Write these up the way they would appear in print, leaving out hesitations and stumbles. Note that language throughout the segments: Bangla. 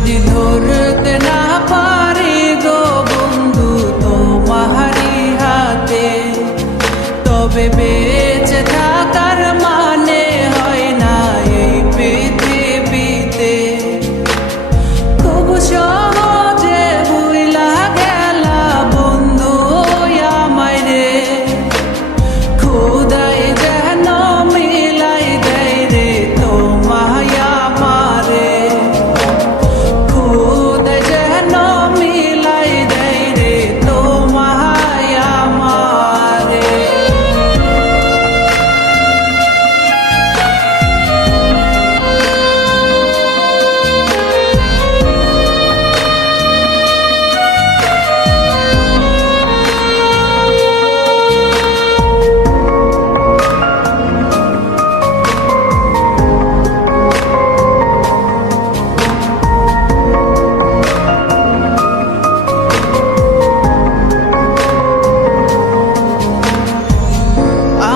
যদি ধরতে না পারি গো বন্ধু তোমারি হাতে, তবে বেঁচে থাকার মানে হয় না এই পৃথিবীতে। খুব সহজে ভুইলা গেলা বন্ধু আমায় রে, খোদাই যেন মিলাই দেয় রে তোমায় আমারে, খোদাই যেন মিলাই দেয় রে তোমায় আমারে।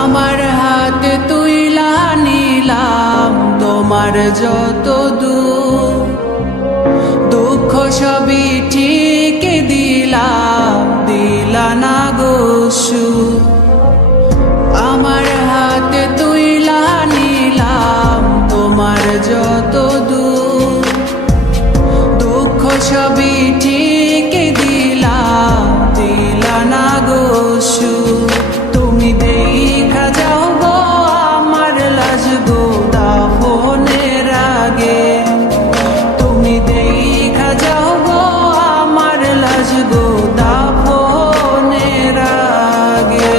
আমার হাতে তুইলা নিলাম তোমার যত দূর, দুঃখ সবই ঠিক দিলাম, দিলা না গো সুর। আমার হাতে তুইলা নিলাম তোমার যত দূর, দুঃখ সবই ঠিক দিলাম, দিলা না গো সুর। তুমি দেখা যাও গো আমার লাজ গো দাফনের আগে, তুমি দেখা যাও গো আমার লাজ গো দাফনের আগে।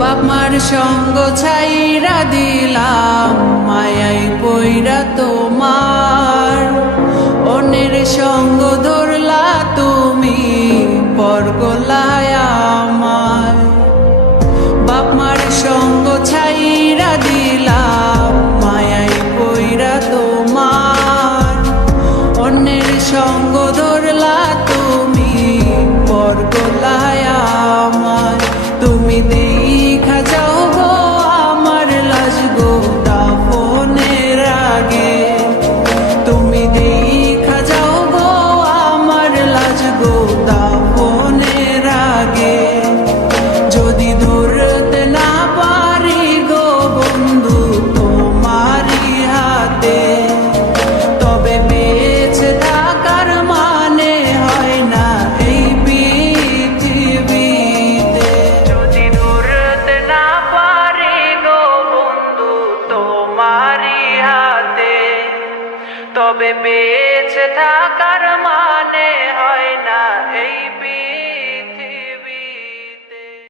বাপমার সঙ্গ ছাইরা দিলাম মায়াই পইরা তোমার, অন্যের সঙ্গ ধরলা তুমি পর গলায় আমার। বাপমার সঙ্গ ছাইরা দিলাম মায়াই পইরা তোমার, অন্যের সঙ্গ ধরলা তুমি পর গলায় আমার। তুমি দেখা যাও গো আমার লাজ গো দাফনের আগে, তুমি দেখা যাও গো আমার লাজ গো দাফনের আগে। যদি ধরতে না পারি গো বন্ধু তোমারি হাতে, তবে বেঁচে থাকার মানে হয় না এই পৃথিবীতে। যদি ধরতে না পারি গো বন্ধু তোমারি হাতে, তবে বেঁচে থাকার মানে হয় না